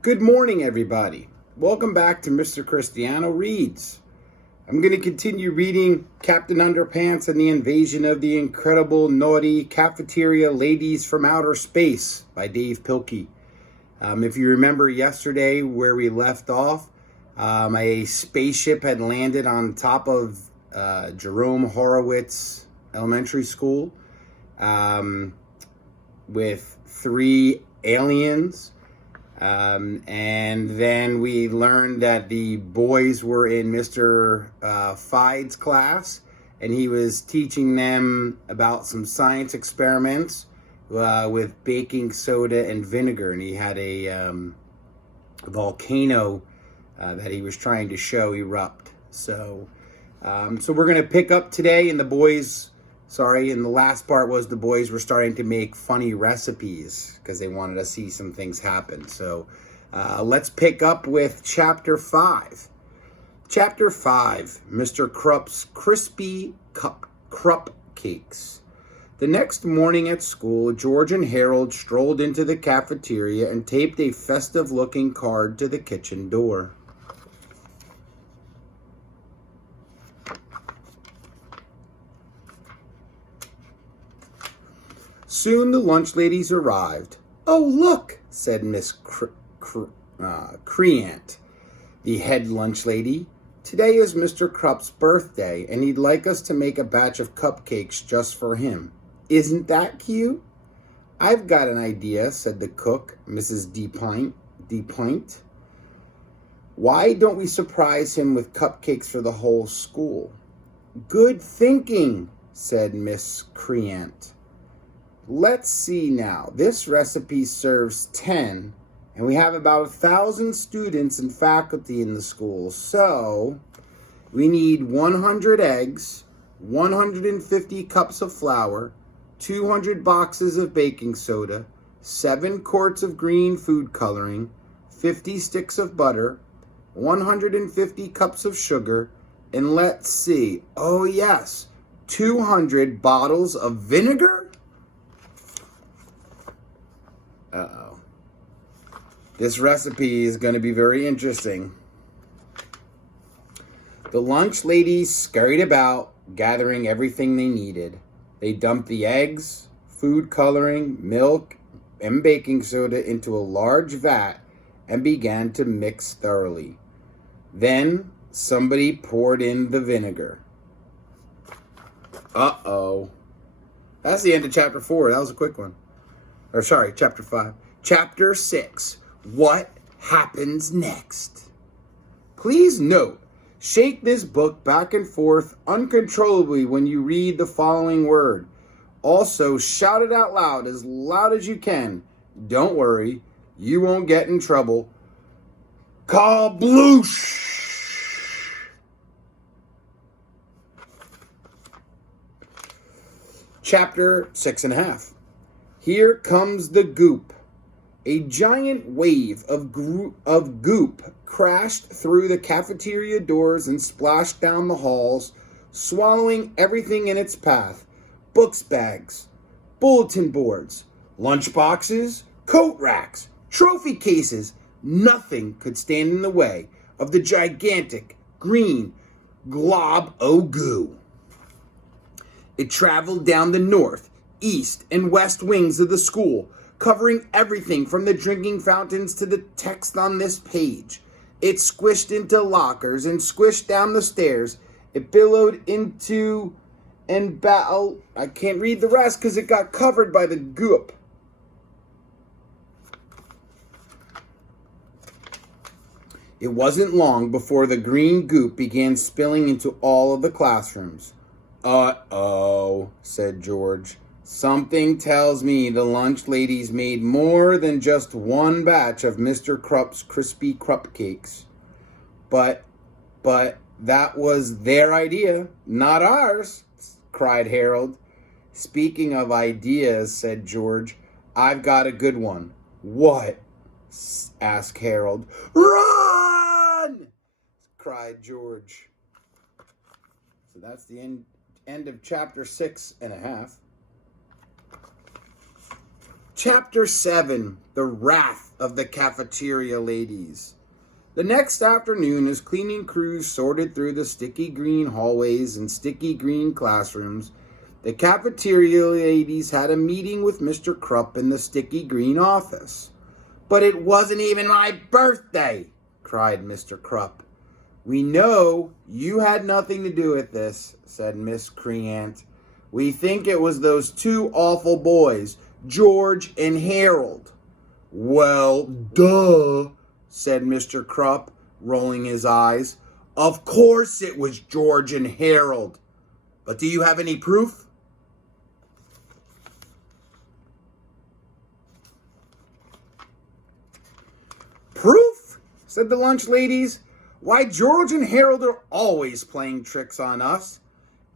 Good morning, everybody. Welcome back to Mr. Christiano Reads. I'm going to continue reading Captain Underpants and the Invasion of the Incredible Naughty Cafeteria Ladies from Outer Space by Dav Pilkey. If you remember yesterday where we left off, a spaceship had landed on top of Jerome Horowitz Elementary School with 3 aliens. And then we learned that the boys were in Mr. Fide's class, and he was teaching them about some science experiments with baking soda and vinegar. And he had a volcano that he was trying to show erupt. So we're going to pick up today, and and the last part was the boys were starting to make funny recipes because they wanted to see some things happen. So let's pick up with Chapter 5. Chapter 5, Mr. Krupp's Crispy Krupp Cakes. The next morning at school, George and Harold strolled into the cafeteria and taped a festive-looking card to the kitchen door. Soon the lunch ladies arrived. "Oh, look," said Miss Creant, the head lunch lady. "Today is Mr. Krupp's birthday, and he'd like us to make a batch of cupcakes just for him. Isn't that cute?" "I've got an idea," said the cook, Mrs. DePoint. "Why don't we surprise him with cupcakes for the whole school?" "Good thinking," said Miss Creant. "Let's see now. This recipe serves 10, and we have about 1,000 students and faculty in the school. So we need 100 eggs, 150 cups of flour, 200 boxes of baking soda, 7 quarts of green food coloring, 50 sticks of butter, 150 cups of sugar, and let's see, oh yes, 200 bottles of vinegar?" Uh-oh. This recipe is going to be very interesting. The lunch ladies scurried about, gathering everything they needed. They dumped the eggs, food coloring, milk, and baking soda into a large vat and began to mix thoroughly. Then somebody poured in the vinegar. Uh-oh. That's the end of Chapter 4. That was a quick one. Chapter 5. Chapter 6. What happens next? Please note, shake this book back and forth uncontrollably when you read the following word. Also, shout it out loud as you can. Don't worry, you won't get in trouble. Kabloosh! Chapter 6.5. Here comes the goop. A giant wave of goop crashed through the cafeteria doors and splashed down the halls, swallowing everything in its path. Books bags, bulletin boards, lunch boxes, coat racks, trophy cases. Nothing could stand in the way of the gigantic green glob of goo. It traveled down the north, east, and west wings of the school, covering everything from the drinking fountains to the text on this page. It squished into lockers and squished down the stairs. It billowed into and I can't read the rest because it got covered by the goop. It wasn't long before the green goop began spilling into all of the classrooms. "Uh-oh," said George. "Something tells me the lunch ladies made more than just one batch of Mr. Krupp's crispy Krupp cakes. But that was their idea, not ours," cried Harold. "Speaking of ideas," said George, "I've got a good one." "What?" asked Harold. "Run!" cried George. So that's the end of chapter 6.5. Chapter 7, The Wrath of the Cafeteria Ladies. The next afternoon, as cleaning crews sorted through the sticky green hallways and sticky green classrooms, the cafeteria ladies had a meeting with Mr. Krupp in the sticky green office. "But it wasn't even my birthday!" cried Mr. Krupp. "We know you had nothing to do with this," said Miss Creant. "We think it was those two awful boys, George and Harold." "Well, duh," said Mr. Krupp, rolling his eyes. "Of course it was George and Harold. But do you have any proof?" "Proof?" said the lunch ladies. "Why, George and Harold are always playing tricks on us.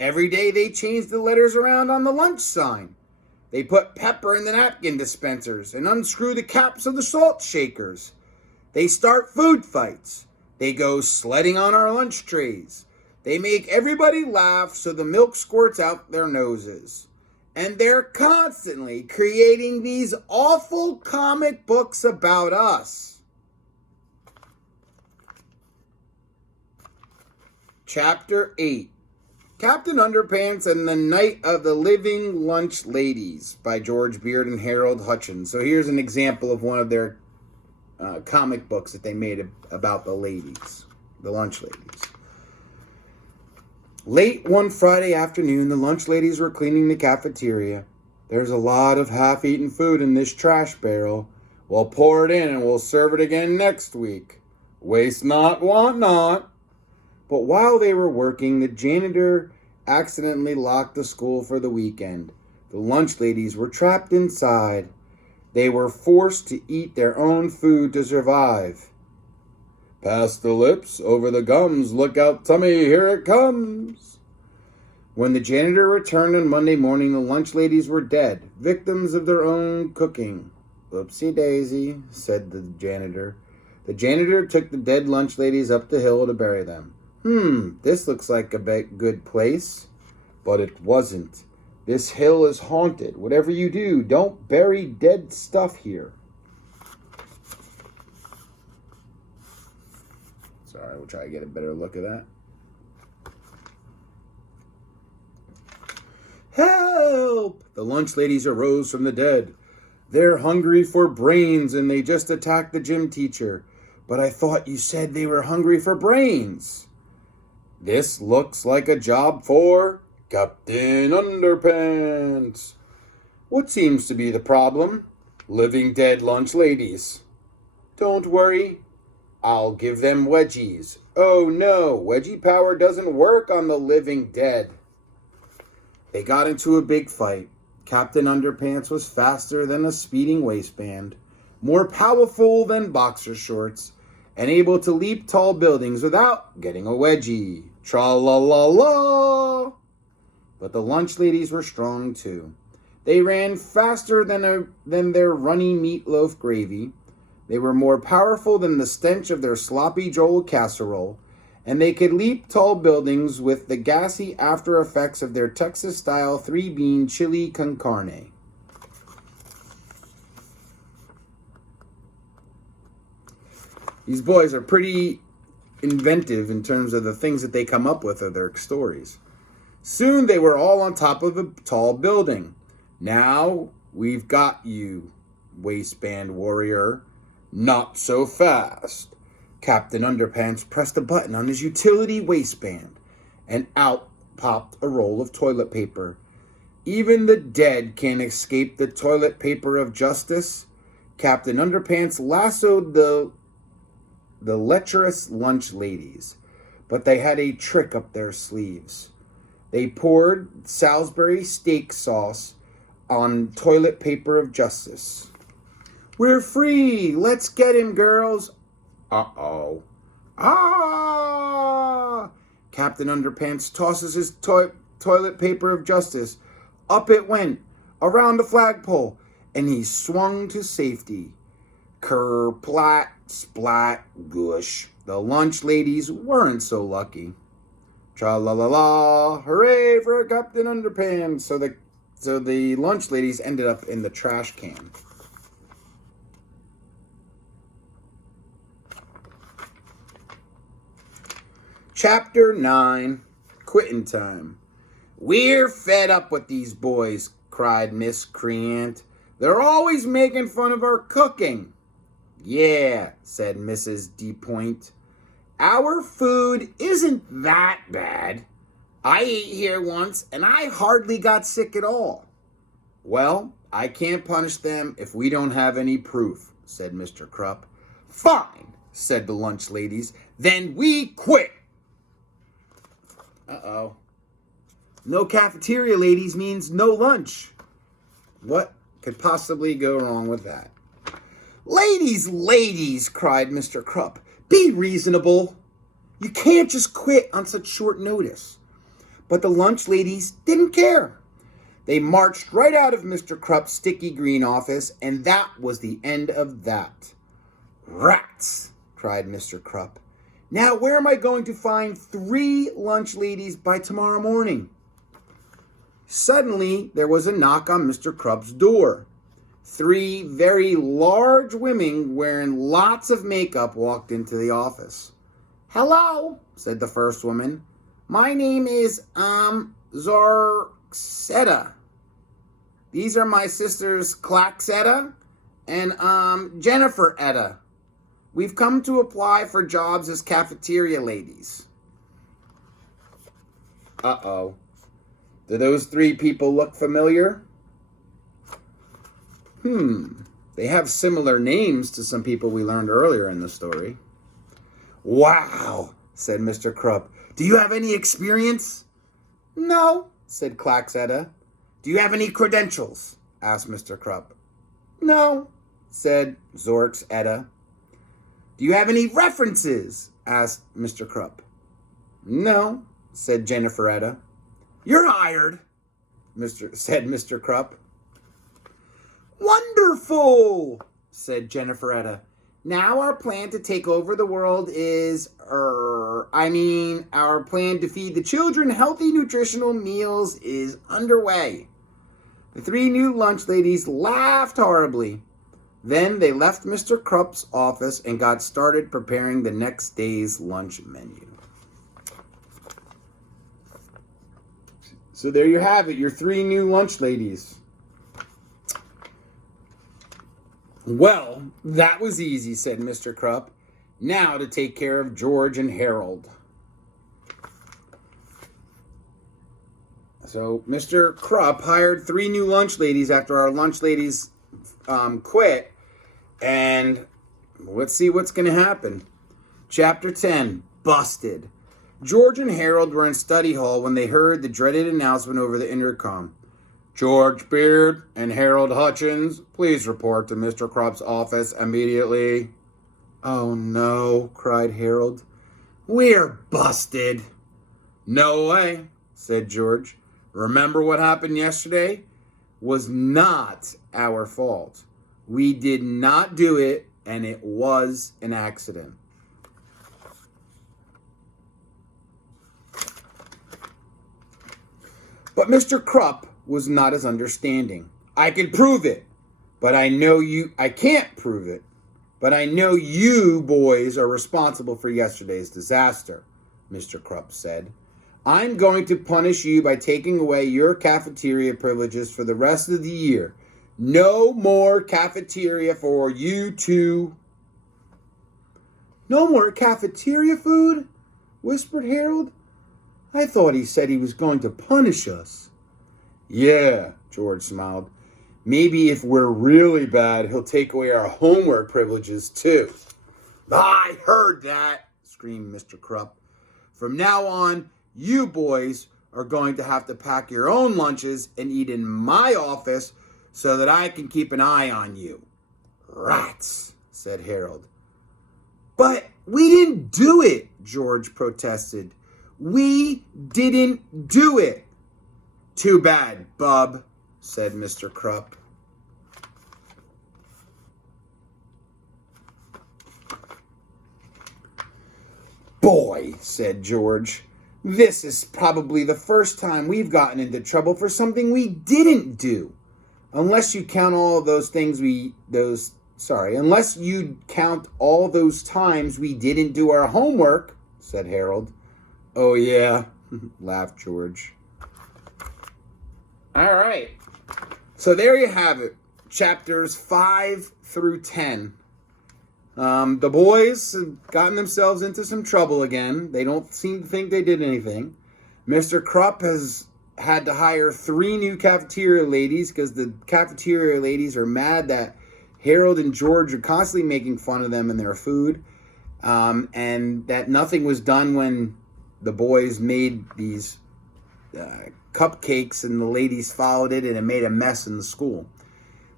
Every day they change the letters around on the lunch sign. They put pepper in the napkin dispensers and unscrew the caps of the salt shakers. They start food fights. They go sledding on our lunch trays. They make everybody laugh so the milk squirts out their noses. And they're constantly creating these awful comic books about us." Chapter 8, Captain Underpants and the Night of the Living Lunch Ladies by George Beard and Harold Hutchins. So here's an example of one of their comic books that they made about the ladies, the lunch ladies. Late one Friday afternoon, the lunch ladies were cleaning the cafeteria. "There's a lot of half-eaten food in this trash barrel. We'll pour it in and we'll serve it again next week. Waste not, want not." But while they were working, the janitor accidentally locked the school for the weekend. The lunch ladies were trapped inside. They were forced to eat their own food to survive. "Pass the lips, over the gums, look out tummy, here it comes." When the janitor returned on Monday morning, the lunch ladies were dead, victims of their own cooking. "Oopsie daisy," said the janitor. The janitor took the dead lunch ladies up the hill to bury them. This looks like a good place." But it wasn't. "This hill is haunted. Whatever you do, don't bury dead stuff here." Sorry, we'll try to get a better look at that. "Help!" The lunch ladies arose from the dead. "They're hungry for brains and they just attacked the gym teacher. But I thought you said they were hungry for brains." "This looks like a job for Captain Underpants." "What seems to be the problem?" "Living dead lunch ladies." "Don't worry. I'll give them wedgies." "Oh no, wedgie power doesn't work on the living dead." They got into a big fight. Captain Underpants was faster than a speeding waistband, more powerful than boxer shorts, and able to leap tall buildings without getting a wedgie. Tra-la-la-la! But the lunch ladies were strong too. They ran faster than their runny meatloaf gravy. They were more powerful than the stench of their sloppy Joel casserole, and they could leap tall buildings with the gassy after effects of their Texas-style 3-bean chili con carne. These boys are pretty inventive in terms of the things that they come up with of their stories. Soon they were all on top of a tall building. "Now we've got you, waistband warrior. Not so fast." Captain Underpants pressed a button on his utility waistband, and out popped a roll of toilet paper. "Even the dead can't escape the toilet paper of justice." Captain Underpants lassoed the lecherous lunch ladies, but they had a trick up their sleeves. They poured Salisbury steak sauce on toilet paper of justice. "We're free! Let's get him, girls!" Uh-oh. Ah! Captain Underpants tosses his toilet paper of justice. Up it went, around the flagpole, and he swung to safety. Ker-plat, splat, gush. The lunch ladies weren't so lucky. Tra-la-la-la, hooray for Captain Underpants. So the lunch ladies ended up in the trash can. Chapter 9, Quitting Time. "We're fed up with these boys," cried Miss Creant. "They're always making fun of our cooking." "Yeah," said Mrs. DePoint. "Our food isn't that bad. I ate here once and I hardly got sick at all." "Well, I can't punish them if we don't have any proof," said Mr. Krupp. "Fine," said the lunch ladies. "Then we quit." Uh-oh. No cafeteria ladies means no lunch. What could possibly go wrong with that? Ladies, cried Mr. Krupp. "Be reasonable. You can't just quit on such short notice." But the lunch ladies didn't care. They marched right out of Mr. Krupp's sticky green office, and that was the end of that. "Rats!" cried Mr. Krupp. "Now where am I going to find 3 lunch ladies by tomorrow morning?" Suddenly, there was a knock on Mr. Krupp's door. 3 very large women wearing lots of makeup walked into the office. "Hello," said the first woman. "My name is, Zorxetta. These are my sisters Claxetta and, Jennifer Etta. We've come to apply for jobs as cafeteria ladies." Uh-oh. Do those 3 people look familiar? They have similar names to some people we learned earlier in the story. "Wow," said Mr. Krupp. "Do you have any experience?" "No," said Claxetta. "Do you have any credentials?" asked Mr. Krupp. "No," said Zorx Etta. "Do you have any references?" asked Mr. Krupp. "No," said Jennifer Etta. "You're hired," said Mr. Krupp. "Wonderful," said Jennifer Etta. "Now our plan to take over the world is, our plan to feed the children healthy, nutritional meals is underway." The 3 new lunch ladies laughed horribly. Then they left Mr. Krupp's office and got started preparing the next day's lunch menu. So there you have it, your 3 new lunch ladies. "Well, that was easy," said Mr. Krupp. "Now to take care of George and Harold." So Mr. Krupp hired 3 new lunch ladies after our lunch ladies quit. And let's see what's going to happen. Chapter 10, Busted. George and Harold were in study hall when they heard the dreaded announcement over the intercom. "George Beard and Harold Hutchins, please report to Mr. Krupp's office immediately." "Oh no," cried Harold. "We're busted." "No way," said George. "Remember what happened yesterday? Was not our fault. We did not do it, and it was an accident." But Mr. Krupp was not as understanding. "I can prove it, but I can't prove it, but I know you boys are responsible for yesterday's disaster," Mr. Krupp said. "I'm going to punish you by taking away your cafeteria privileges for the rest of the year. No more cafeteria for you 2. "No more cafeteria food?" whispered Harold. "I thought he said he was going to punish us." "Yeah," George smiled. "Maybe if we're really bad, he'll take away our homework privileges too." "I heard that," screamed Mr. Krupp. "From now on, you boys are going to have to pack your own lunches and eat in my office so that I can keep an eye on you." "Rats," said Harold. "But we didn't do it," George protested. "We didn't do it." "Too bad, bub," said Mr. Krupp. "Boy," said George, "this is probably the first time we've gotten into trouble for something we didn't do. Unless you count all those times we didn't do our homework," said Harold. Oh, yeah, laughed George. All right. So there you have it. Chapters 5 through 10. The boys have gotten themselves into some trouble again. They don't seem to think they did anything. Mr. Krupp has had to hire 3 new cafeteria ladies because the cafeteria ladies are mad that Harold and George are constantly making fun of them and their food, and that nothing was done when the boys made these cupcakes and the ladies followed it and it made a mess in the school.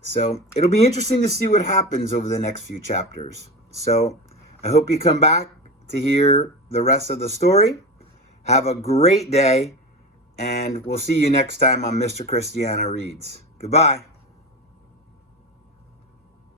So it'll be interesting to see what happens over the next few chapters. So I hope you come back to hear the rest of the story. Have a great day, and we'll see you next time on Mr. Christiano Reads. Goodbye.